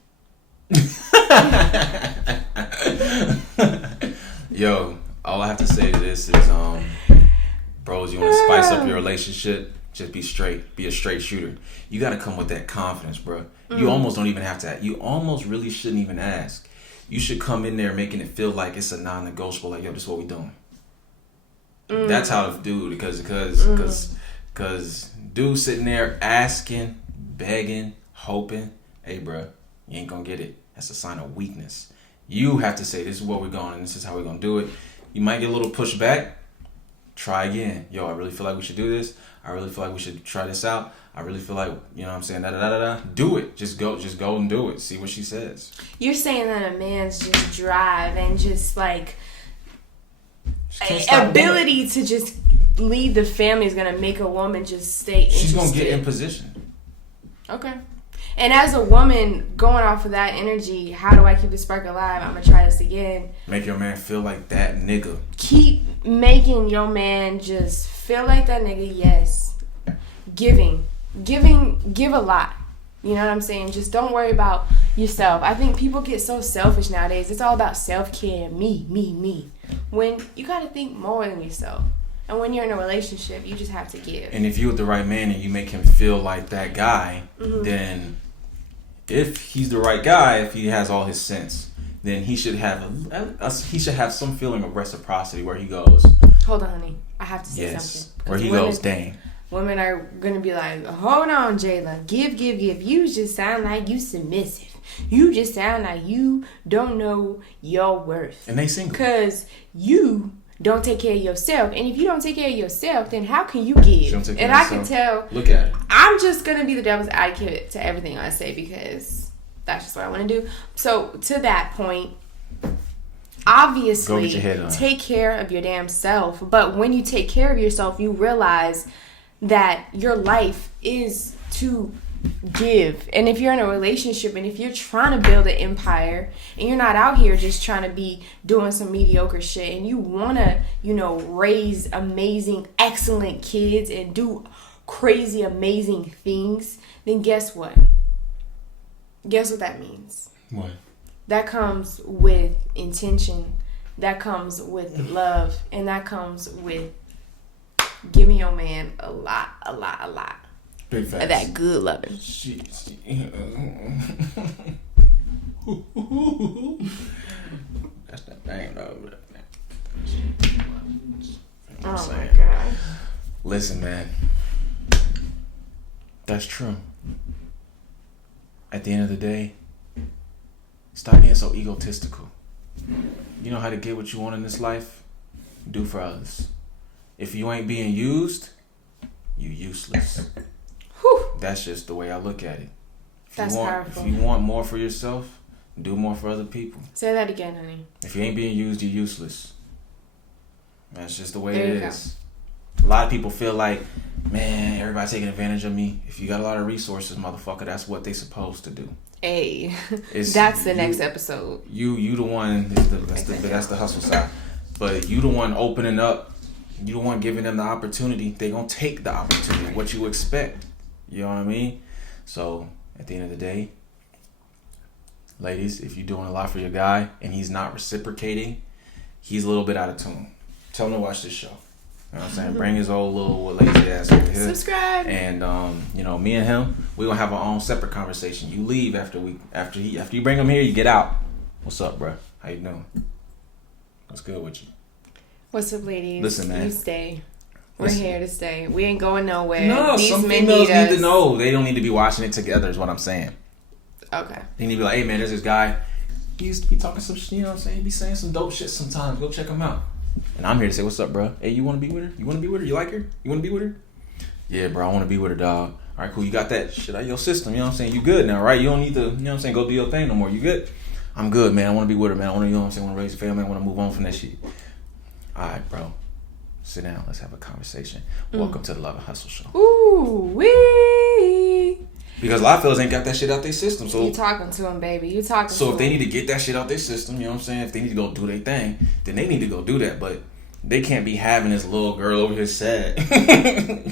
Yo, all I have to say to this is, bros, you want to spice up your relationship, just be straight. Be a straight shooter. You got to come with that confidence, bro. You almost don't even have to. You almost really shouldn't even ask. You should come in there making it feel like it's a non-negotiable. Like, yo, this is what we doing. That's how to do it. Because dude sitting there asking, begging, hoping, hey, bro, you ain't gonna get it. That's a sign of weakness. You have to say, this is what we're going, and this is how we're gonna do it. You might get a little pushback. Try again. Yo, I really feel like we should do this. I really feel like we should try this out. I really feel like, you know what I'm saying, da-da-da-da-da. Do it. Just go and do it. See what she says. You're saying that a man's just drive and just like ability to just lead the family is going to make a woman just stay interested. She's going to get in position. Okay. And as a woman, going off of that energy, how do I keep the spark alive? I'm going to try this again. Make your man feel like that nigga. Keep making your man just feel like that nigga, yes. Give a lot. You know what I'm saying? Just don't worry about yourself. I think people get so selfish nowadays. It's all about self-care, me. When you got to think more than yourself. And when you're in a relationship, you just have to give. And if you're with the right man and you make him feel like that guy, then if he's the right guy, if he has all his sense, then he should have some feeling of reciprocity where he goes, hold on, honey. I have to say something. Where he goes, dang. Women are going to be like, hold on, Jayla. Give. You just sound like you submissive. You just sound like you don't know your worth. And they single. Because you don't take care of yourself. And if you don't take care of yourself, then how can you give? And I can tell. Look at it. I'm just going to be the devil's advocate to everything I say because that's just what I want to do. So to that point, obviously, take care of your damn self. But when you take care of yourself, you realize that your life is to give. And if you're in a relationship and if you're trying to build an empire and you're not out here just trying to be doing some mediocre shit and you want to, raise amazing, excellent kids and do crazy, amazing things, then guess what? Guess what that means? What? That comes with intention. That comes with love. And that comes with giving your man a lot. Big facts. Of that good loving. That's that thing, though. Oh my God. Listen, man. That's true. At the end of the day, stop being so egotistical. You know how to get what you want in this life? Do for others. If you ain't being used, you useless. Whew. That's just the way I look at it. Powerful. If you want more for yourself, do more for other people. Say that again, honey. If you ain't being used, you're useless. That's just the way it is. A lot of people feel like, man, everybody taking advantage of me. If you got a lot of resources, motherfucker, that's what they supposed to do. Hey, that's the next episode. You the one. That's the hustle side. But you the one opening up. You the one giving them the opportunity. They gonna take the opportunity. What you expect. You know what I mean? So at the end of the day, ladies, if you're doing a lot for your guy and he's not reciprocating, he's a little bit out of tune. Tell him to watch this show. You know what I'm saying? Bring his old little lazy ass over here. Subscribe. And me and him, we're gonna have our own separate conversation. You leave after you bring him here, you get out. What's up, bro? How you doing? What's good with you? What's up, ladies? Listen, man. You stay. We're here to stay. We ain't going nowhere. No, These some men females need need to know. They don't need to be watching it together is what I'm saying. Okay. They need to be like, hey man, there's this guy. He used to be talking some shit, you know what I'm saying? He be saying some dope shit sometimes. Go check him out. And I'm here to say, what's up, bro? Hey, you want to be with her? You want to be with her? You like her? You want to be with her? Yeah, bro, I want to be with her, dog. All right, cool. You got that shit out of your system. You know what I'm saying? You good now, right? You don't need to, you know what I'm saying, go do your thing no more. You good? I'm good, man. I want to be with her, man. I want to, you know what I'm saying, I want to raise a family. I want to move on from that shit. All right, bro. Sit down. Let's have a conversation. Welcome to the Love and Hustle Show. Ooh, wee. Because a lot of fellas ain't got that shit out their system. So you talking to them, baby. You talking to them. So if they need to get that shit out their system, you know what I'm saying? If they need to go do their thing, then they need to go do that. But they can't be having this little girl over here sad.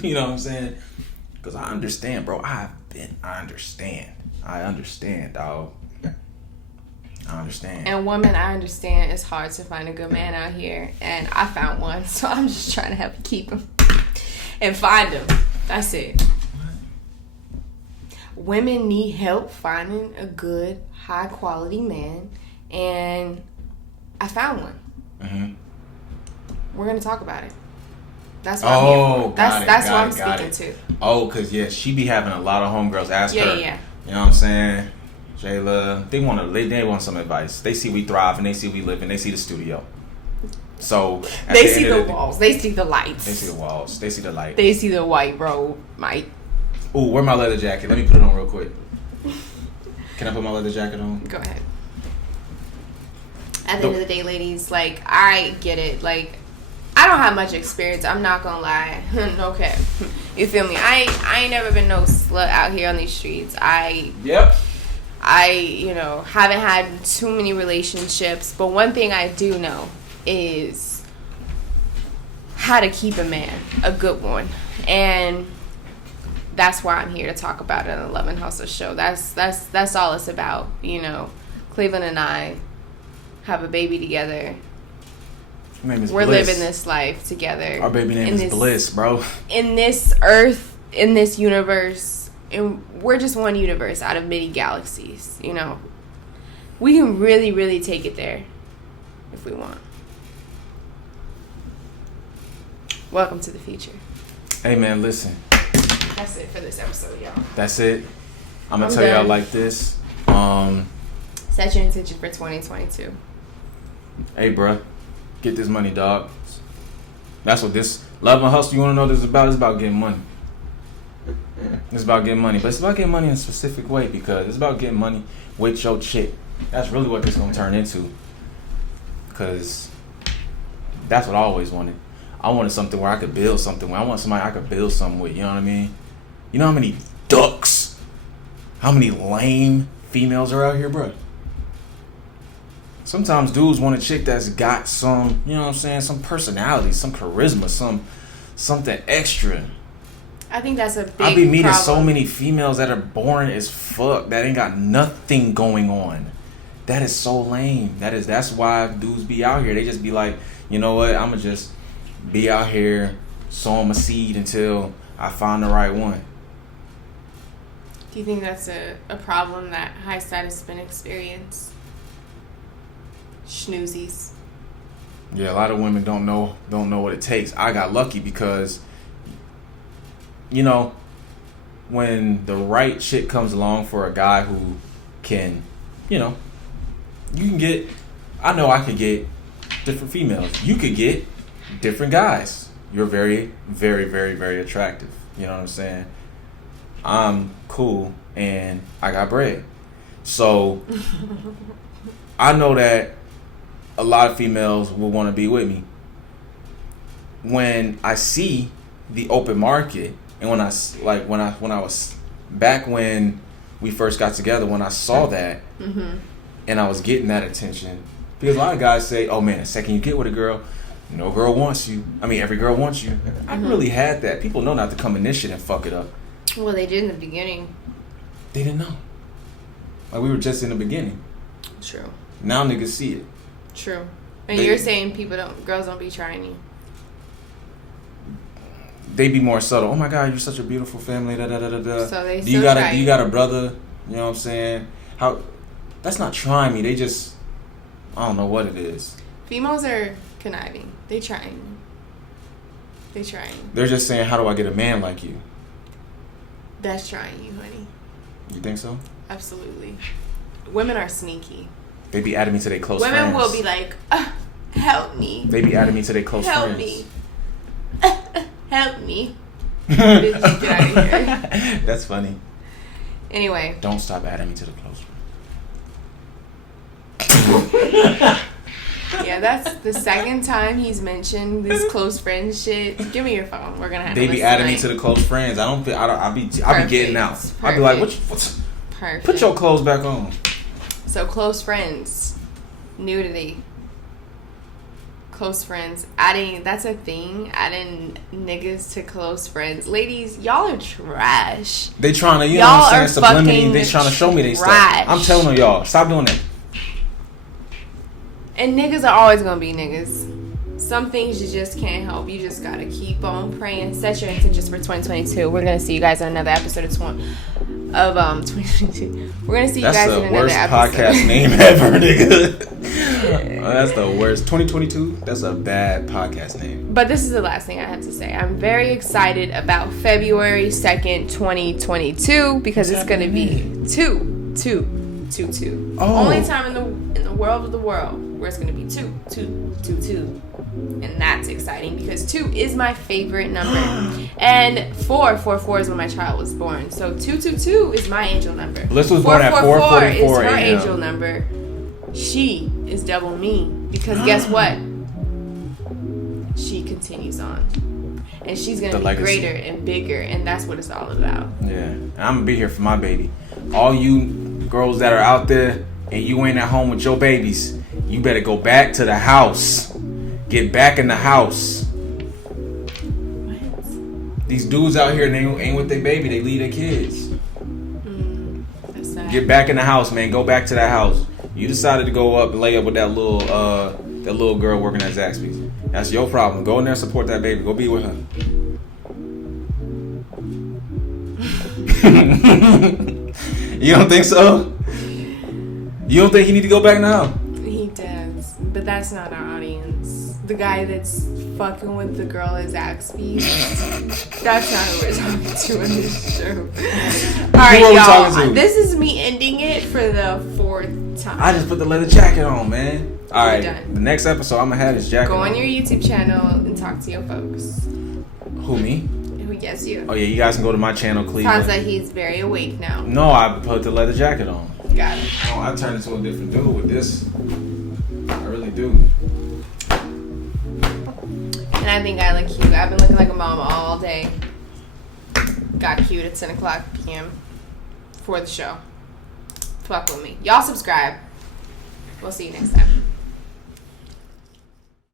You know what I'm saying? Because I understand, bro. I understand, dog. I understand. And women, I understand it's hard to find a good man out here. And I found one. So I'm just trying to help you keep him. And find him. That's it. Women need help finding a good, high quality man, and I found one. Mm-hmm. We're gonna talk about it. That's what I'm here for. That's what I'm speaking to. Oh, cause yeah, she be having a lot of homegirls ask her. Yeah. You know what I'm saying, Jayla? They want some advice. They see we thrive and they see we live and they see the studio. So they see the walls. They see the lights. They see the walls. They see the light. They see the white robe, Mike. Ooh, where my leather jacket? Let me put it on real quick. Can I put my leather jacket on? Go ahead. At the end of the day, ladies, like, I get it. Like, I don't have much experience. I'm not gonna lie. Okay. You feel me? I ain't never been no slut out here on these streets. I haven't had too many relationships. But one thing I do know is how to keep a man, a good one. And that's why I'm here to talk about it on the Love and Hustle Show. That's all it's about. You know, Cleveland and I have a baby together. Her name is We're Bliss. living this life together. Our baby name is Bliss, bro. In this earth, in this universe, and we're just one universe out of many galaxies. You know, we can really, really take it there if we want. Welcome to the future. Hey man, listen. That's it for this episode, y'all. That's it. I'm gonna tell y'all like this. Set your intention for 2022. Hey, bruh. Get this money, dog. That's what this Love and Hustle, you wanna know this is about? It's about getting money. It's about getting money. But it's about getting money in a specific way because it's about getting money with your chick. That's really what this gonna turn into. Because that's what I always wanted. I wanted something where I could build something with. I want somebody I could build something with. You know what I mean? You know how many ducks, how many lame females are out here, bro? Sometimes dudes want a chick that's got some, you know what I'm saying, some personality, some charisma, something extra. I think that's a big I be meeting problem. so many females that are boring as fuck, that ain't got nothing going on. That is so lame. That's why dudes be out here. They just be like, you know what, I'ma just be out here sowing my seed until I find the right one. Do you think that's a problem that high status men experience? Schnoozies. Yeah, a lot of women don't know what it takes. I got lucky because, you know, when the right shit comes along for a guy who can, you know, you can get, I know I could get different females. You could get different guys. You're very, very, very, very attractive. You know what I'm saying? I'm cool and I got bread. So I know that a lot of females will want to be with me. When I see the open market, and when I was back when we first got together, when I saw that, and I was getting that attention, because a lot of guys say, "Oh man, the second you get with a girl, no girl wants you. I mean, every girl wants you." I really had that. People know not to come in this shit and fuck it up. Well, they did in the beginning. They didn't know. Like we were just in the beginning. True. Now niggas see it. True. And you're saying girls don't be trying you. They be more subtle. Oh my God, you're such a beautiful family. Da da da da da. So they do still you got a brother? You know what I'm saying? That's not trying me. They just, I don't know what it is. Females are conniving. They trying. They're just saying, how do I get a man like you? That's trying you, honey. You think so? Absolutely. Women are sneaky. They be adding me to their close friends. Women will be like, help me. They be adding me to their close help friends. Help me. Bitch, get out of here. That's funny. Anyway. Don't stop adding me to the close friends. Yeah, that's the second time he's mentioned this close friend shit. Give me your phone. We're gonna have to. They be adding me to the close friends. I be getting out. Perfect. I be like, what's Perfect. Put your clothes back on. So close friends, nudity. Close friends, that's a thing. Adding niggas to close friends. Ladies, y'all are trash. They trying to, y'all know what I'm saying, subliminally. They trying to show me they stuff. I'm telling them, y'all, stop doing that. And niggas are always gonna be niggas. Some things you just can't help. You just gotta keep on praying. Set your intentions for 2022. We're gonna see you guys in another episode of 2022. We're gonna see you guys in another episode. That's the worst podcast name ever, nigga. That's the worst. 2022. That's a bad podcast name. But this is the last thing I have to say. I'm very excited about February 2nd, 2022 because it's gonna be 2. Oh. Only time in the world of the world where it's gonna be 2, and that's exciting because 2 is my favorite number, and 4 is when my child was born. So 222 is my angel number. Alyssa was born at 4:44 is her a.m. angel number. She is double me because guess what? She continues on, and she's gonna be greater and bigger, and that's what it's all about. Yeah, and I'm gonna be here for my baby. All you girls that are out there and you ain't at home with your babies, you better go back to the house. Get back in the house. What? These dudes out here, they ain't with their baby. They leave their kids. That's sad. Get back in the house, man. Go back to that house. You decided to go up and lay up with that little girl working at Zaxby's. That's your problem. Go in there and support that baby. Go be with her. You don't think so? You don't think he need to go back now? He does, but that's not our audience. The guy that's fucking with the girl at Zaxby's. That's not who we're talking to in this show. Alright, y'all. This is me ending it for the 4th time. I just put the leather jacket on, man. Alright, done. The next episode, I'm gonna have this jacket on. on. Go on your YouTube channel and talk to your folks. Who, me? Yes, you. Oh, yeah, you guys can go to my channel, Cleveland. Sounds like he's very awake now. No, I put the leather jacket on. Got it. Oh, I turned into a different dude with this. I really do. And I think I look cute. I've been looking like a mom all day. Got cute at 10 o'clock p.m. for the show. Fuck with me. Y'all subscribe. We'll see you next time.